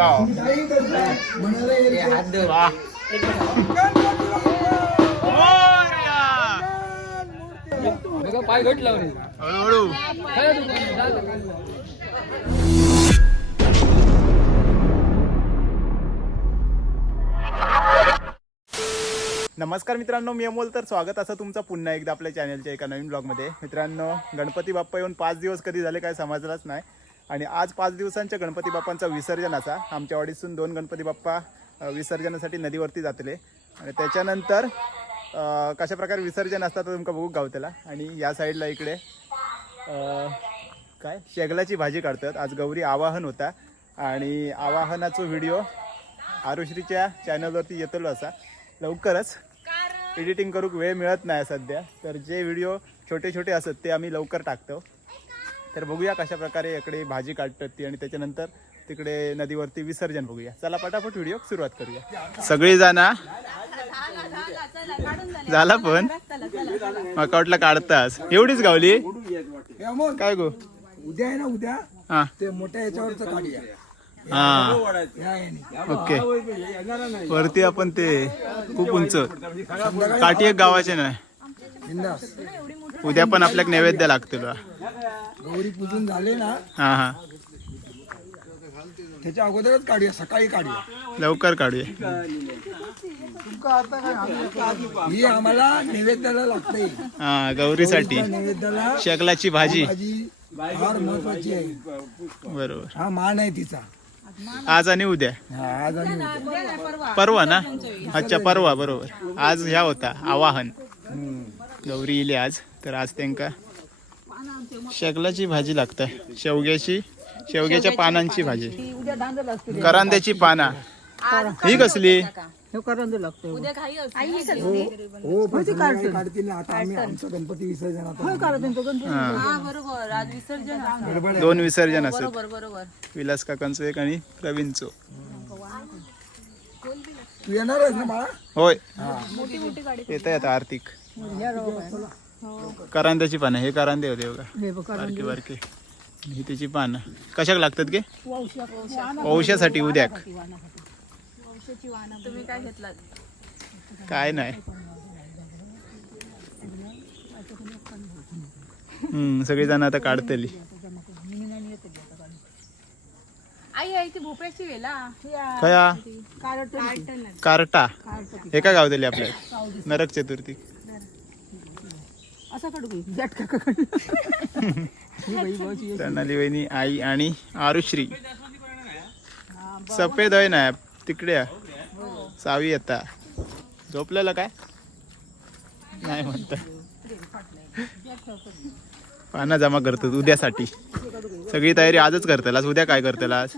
पाव. पाय घट हळूहळू. नमस्कार मित्रांनो मी अमोल. तर स्वागत असं तुमचं पुन्हा एकदा आपल्या चॅनलच्या एका नवीन ब्लॉगमध्ये मित्रांनो गणपती बाप्पा येऊन पाच दिवस कधी झाले काय समजलंच नाही. आणि आज पाच दिवसांच्या गणपती बाप्पांचा विसर्जन असा आमच्या वाडीतून दोन गणपती बाप्पा विसर्जनासाठी नदीवरती जातले. आणि त्याच्यानंतर कशा प्रकारे विसर्जन असतात ते तुमका बघू गावतेला. आणि या साईडला इकडे काय? शेगलाची भाजी काढतात. आज गौरी आवाहन होता. आणि आवाहनाचा व्हिडिओ आरुश्रीच्या चॅनलवरती येतलो असा. लवकरच एडिटिंग करूक वेळ मिळत नाही सध्या. तर जे व्हिडिओ छोटे छोटे असत ते आम्ही लवकर टाकतो. तर बघूया कशा प्रकारे इकडे भाजी काढतात ती आणि त्याच्यानंतर तिकडे नदीवरती विसर्जन बघूया. चला पटापट व्हिडिओ सुरुवात करूया. सगळी जाणा झाला पण? माका वाटलं काढतास. एवढीच गावली? काय गो? उद्या आहे ना उद्या? हा. ते मोठ्या याच्यावरच काढूया. हा. ओके. वरती आपण ते खूप उंच. काठी एक गावाचे नाही. बिंदास. उद्या पण आपल्याक नैवेद्य लागतील बा. गौरी पूजून झाले ना हा हा. त्याच्या अगोदरच काढूया सकाळी काढूया. लवकर काढूया. ही आम्हाला नैवेद्याला लागते. हा गौरीसाठी. नैवेद्याला शेकलाची भाजी. भाजी फार महत्वाची आहे. बरोबर. हा मान आहे तिचा. आज आणि उद्या. हा आज आणि उद्या. परवा ना? अच्छा परवा बरोबर. आज ह्या होता आवाहन. गौरी येईल आज. तर आज त्यांका शेकलाची भाजी लागते. शेवग्याची शेवग्याच्या पानांची भाजी. करांद्याची पाना. ही कसली? आता. दोन विसर्जन असत. बरोबर बरोबर. विलास काकांचं एक आणि प्रवीणचं. तू येणार आहेस ना बाळा? होय आहे आर्थिक करांद्याची पानं हे करांदे होते बघा. बारके बारके. ही त्याची पानं. कशाक लागतात गे? औषधासाठी उद्याक तुम्ही काय नाही. हम्म सगळी जण आता काढतली. आई आई ती भोपळ्याची वेला. खया? कार्टा. हे काय गावतली आपल्या. नरक चतुर्थी. प्रणाली वहिनी आई आणि आरुश्री. सफेद आहे ना तिकडे या. सावी येता झोपलेलं काय? नाही म्हणत. पाना जमा करतात उद्यासाठी. सगळी तयारी आजच करतेलास उद्या काय करतेलास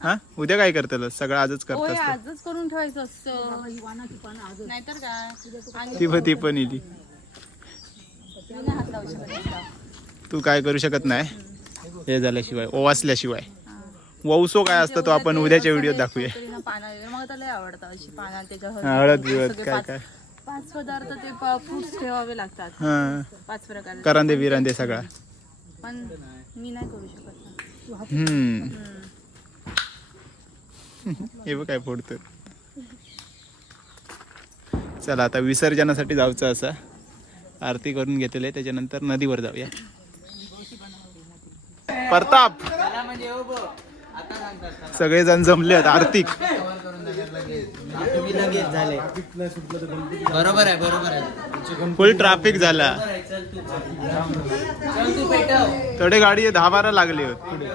हा? उद्या काय करतेलास सगळं आजच होय करतास आजच करून ठेवायचं असतं. नाहीतर काय? आणि ती पण ती पण इली मी नाही हात लावू शकत त्याला. तू काय करू शकत नाही? हे झाल्याशिवाय ओवासल्याशिवाय वौसो काय असतं तो आपण उद्याच्या व्हिडिओत दाखवूया. अशी पाना त्याच्यावर हळद बिळद काय काय? पाच पदार्थ ते फ्रुट्स ठेवावे लागतात. पाच प्रकार. करांदे बिरांदे सगळा. पण मी नाही करू शकत. हम्म. हे बघ काय फोडतं चला आता विसर्जनासाठी जायचं असं. आरती करून घेतले त्याच्यानंतर नदीवर जाऊया. प्रताप! सगळेजण जमले आहेत. आर्थिक बरोबर आहे बरोबर आहे. फुल ट्रॅफिक झाला. थोडे गाडी दहा बारा लागले होत. पुढे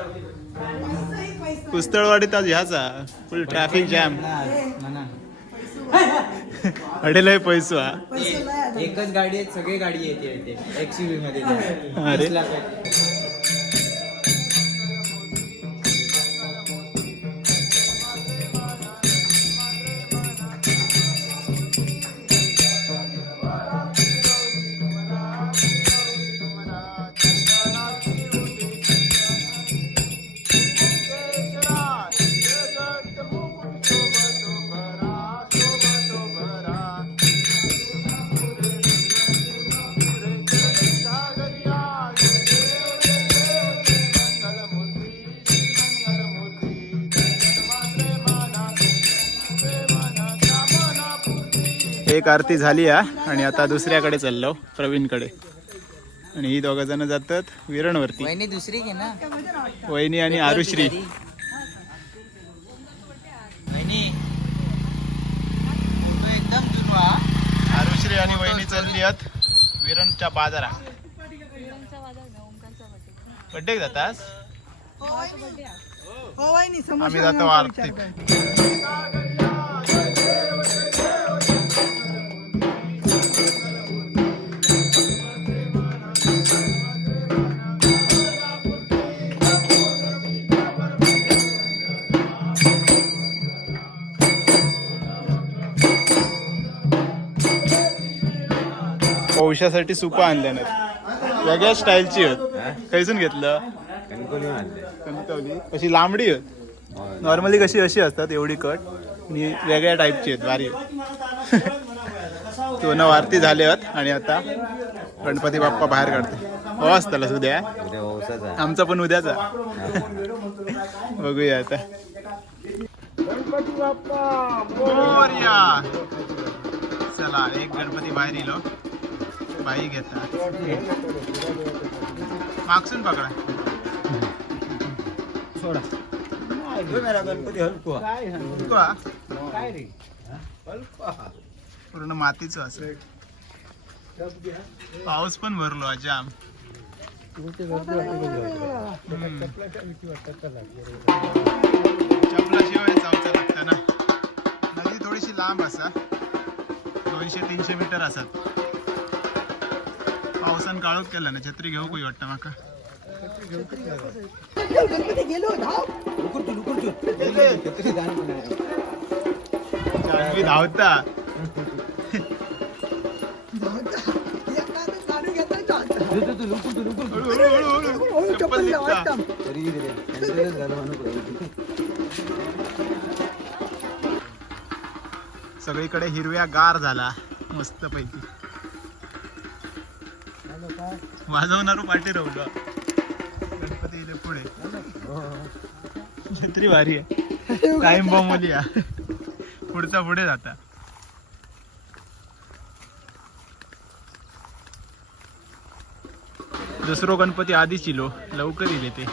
कुस्तळवाडीत आज ह्याचा. फुल ट्रॅफिक जॅम अडेल पैसो हा. एकच गाडी आहे सगळी गाडी येते एक्सयूव्ही मध्ये अरे. एक आरती झाली हा. आणि आता दुसऱ्याकडे चाललो प्रवीणकडे. आणि ही दोघं जण जातात विरणवरती. वहिनी दुसरी घे ना? वहिनी आणि आरुश्री. आरुश्री आणि वहिनी चालली आहेत विरणच्या बाजारात. बड्डेक जातास आम्ही जातो आरतीक पौशासाठी सुपा आणल्या नाहीत. वेगळ्या स्टाईलची आहेत. खैसून घेतलं? कणकवली. अशी लांबडी आहेत? नॉर्मली कशी अशी असतात एवढी कट. आणि वेगळ्या टाईपची आहेत भारी आहेत. दोन आरती झाले आहेत आणि आता गणपती बाप्पा बाहेर काढते. हो असताला उद्या आमचा पण उद्याचा. बघूया आता. मोरया. चला एक गणपती बाहेर इलो बाई घेता मागसून पकडा. हलका? पूर्ण मातीच असं. पाऊस पण भरलो हा जाम. हम्म. चपलाशिवाय जाऊचं लागतं ना नदी थोडीशी लांब असा. दोनशे तीनशे मीटर असत. पावसान काळोख केला ना छत्री घेऊ काही वाटतं माका जान्हवी धावता हळू, हळू, हळू, हळू. चप्पल सगळीकडे हिरव्या गार झाला मस्त पैकी वाजवणार पाठी रवलं गणपती इथे पुढे. छत्री भारी आहे. टाइम बॉम्ब पुढचा पुढे जाता. दुसरो गणपती आधीच इलो. लवकर इले ते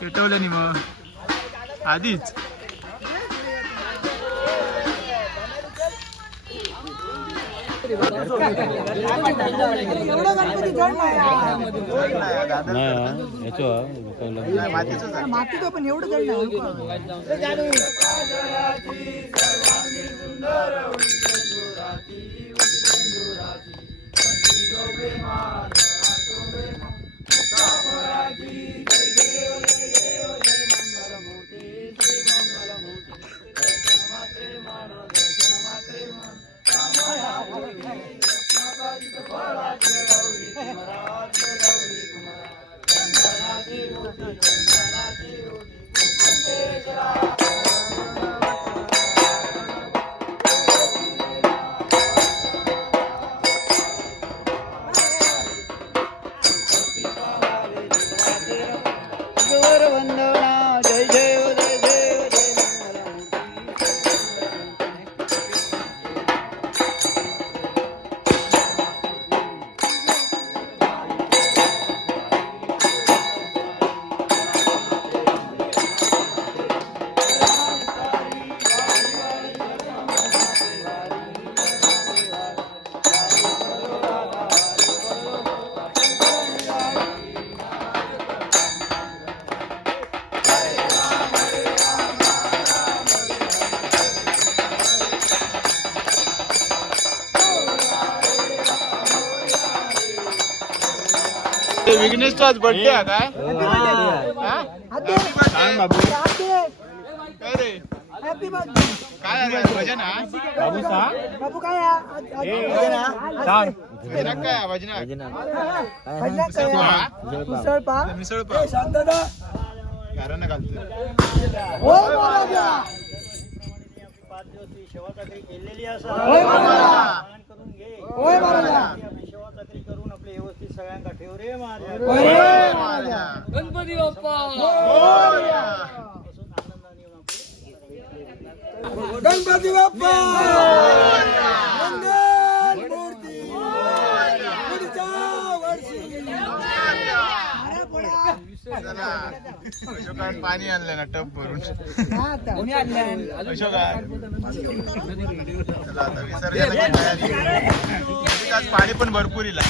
पेटवलं नि मग. आधीच. मातीच मातीचं पण एवढं जड नाही. ते विघ्नेशचाच बर्थडे आहे काय? हा? सांग बाबू काय रे? हॅपी बर्थडे काय आहे रे? भजन हा? बाबू सांग बाबू काय सांग. काय हा? मिसळ पा मिसळ पाव. शांतता. घरानं घालतो हो महाराजा. होय महाराजा. होय महाराजा होय महाराजा गणपती बाप्पा. गणपती बाप्पा. मंगल मूर्ती. पुढच्या वर्षी. अशोकान पाणी आणलं ना टप भरून. आता विसर्जनाची तयारी पाणी पण भरपूर इला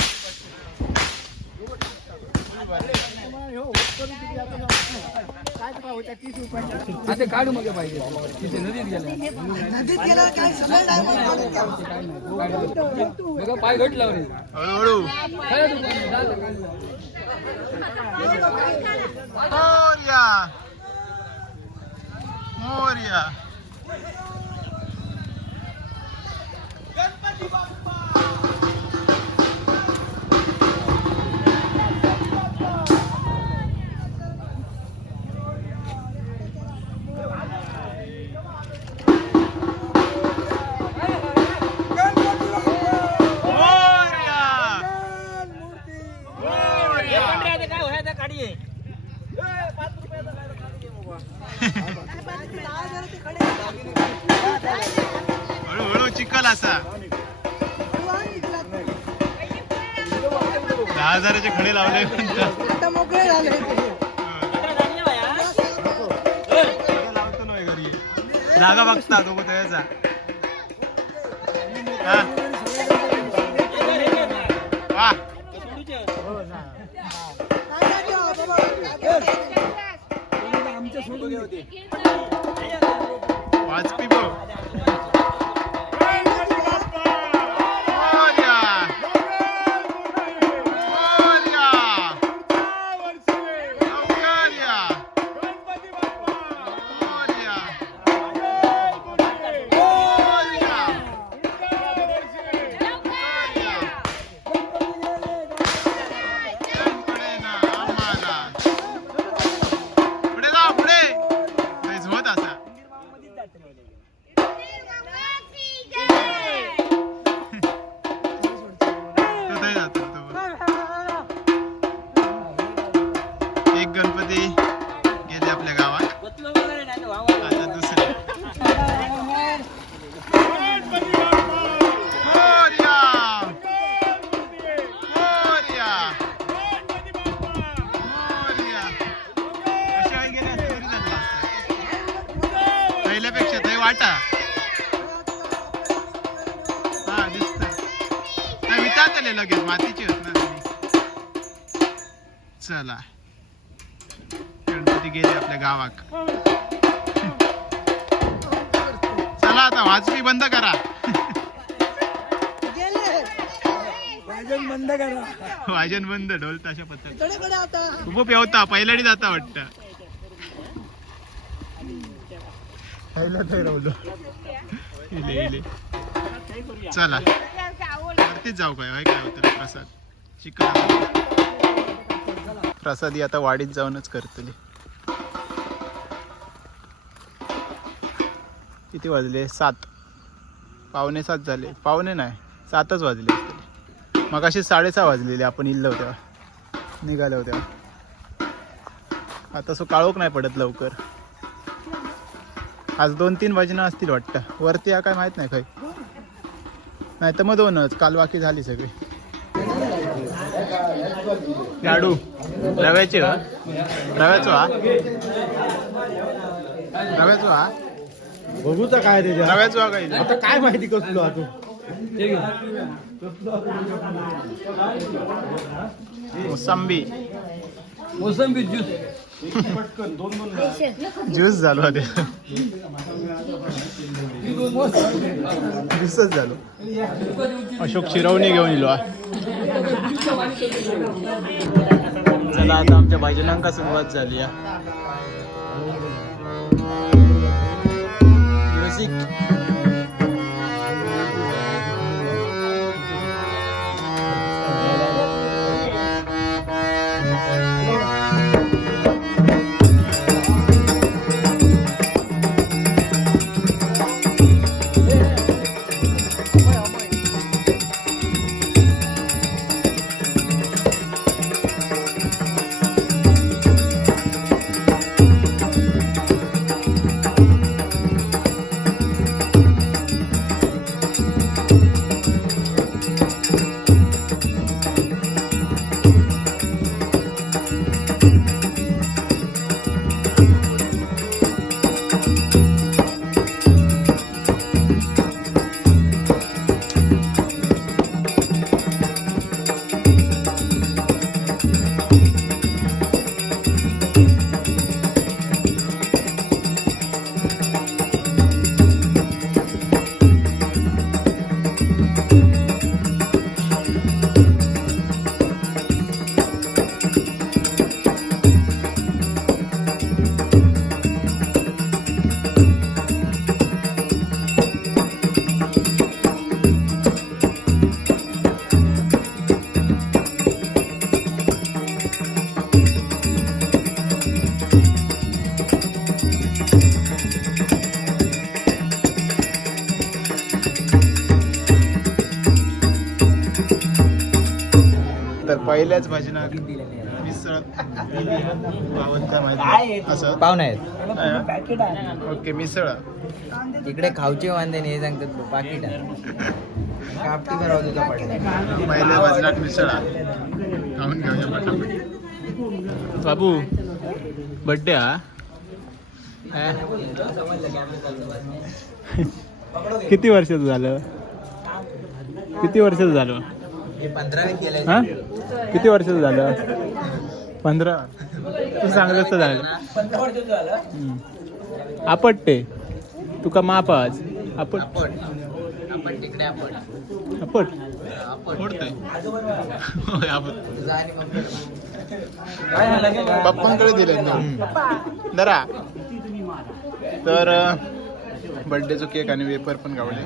आता काढू मग पाहिजे. तिथे नदीत गेला. बघा पाय घटला रे हळूहळू मोर्या. मोर्या. मोर्या हळूहळू चिखल असा. दहा हजाराचे खडे लावले मोकळे झाले. जागा बघता तो त्याचा हा. वाजपी बघ. वाटा. हा दिसत नाही आले लगेच मातीची होत ना ती. चला. गणपती गेले आपल्या गावाक. चला आता वाजवी बंद करा. वाजन बंद करा. वाजन बंद ढोल ताशा पद्धत खूप पेवता पहिल्याडी जाता वाटत. खायला तर इले इले. चला. वरतीच जाऊ काय? काय होतं? प्रसाद. चिकन प्रसादी आता वाडीत जाऊनच करतली. किती वाजले? सात. पावणे सात झाले. पावणे नाही सातच वाजले मग असे साडेसहा वाजलेले आपण इल्लं होत्या निघाल्या होत्या आता सो काळोख नाही पडत लवकर. आज दोन तीन वाजणं असतील वाटतं. वरती या काय माहीत नाही काही नाही तर मग दोनच. काल बाकी झाली सगळी. लाडू. रव्याचे का रव्याचो हा. रव्याचो हा. बघूचा काय त्याच्या रव्याचो हा काही. आता काय माहिती कसलो आता मोसंबी. मोसंबी ज्यूस. ज्यूस झालो ते ज्यूसच झालो. अशोक शिरवणी घेऊन येलो. चला आता आमच्या भाजनांका सुरुवात झाली हा. म्युझिक पहिल्याच भजनात मिसळ माहिती असं. पाहुणे आहेत. ओके मिसळ. इकडे खाऊचे वांदे नाही हे सांगतात पाकिट कापटी करावं तुझा पडला पहिल्या भजनात मिसळ. खाऊन घेऊया पटापट. बाबू बड्डे हा. हा? किती वर्षाचं झालं? किती वर्षाचं झालं? हे हा? किती वर्षाचं झालं? पंधरा? तू सांगत झालं. तुका आपट. आपण आपण तिकडे आपण आपट. आपट. पप्पांकडे दिले दरा तर बर्थडेचं केक आणि वेपर पण गावले.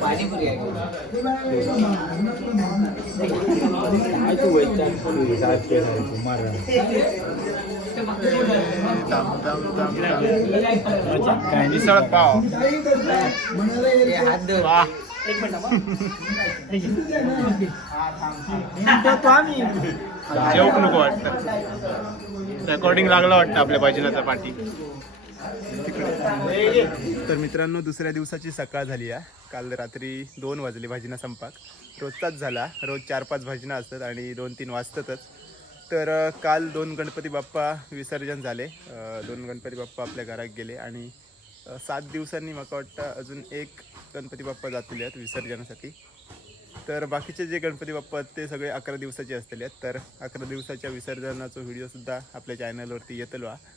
पाणीपुरी आहे मिसळ पाव हे जेवक नको वाटतं. रेकॉर्डिंग लागलं वाटतं आपल्या बाजूला पाठी. तर मित्रांनो दुसऱ्या दिवसाची सकाळ झाली आहे. काल रात्री दोन वाजले भाजीना संपाक. रोजचाच झाला. रोज चार पाच भाजीना असतात आणि दोन तीन वाजतातच. तर काल दोन गणपती बाप्पा विसर्जन झाले. दोन गणपती बाप्पा आपल्या घरात गेले आणि सात दिवसांनी मला वाटतं अजून एक गणपती बाप्पा जातले आहेत विसर्जनासाठी. तर बाकीचे जे गणपती बाप्पा आहेत ते सगळे अकरा दिवसाचे असलेले आहेत. तर अकरा दिवसाच्या विसर्जनाचा व्हिडिओसुद्धा आपल्या चॅनलवरती येतलो आहे.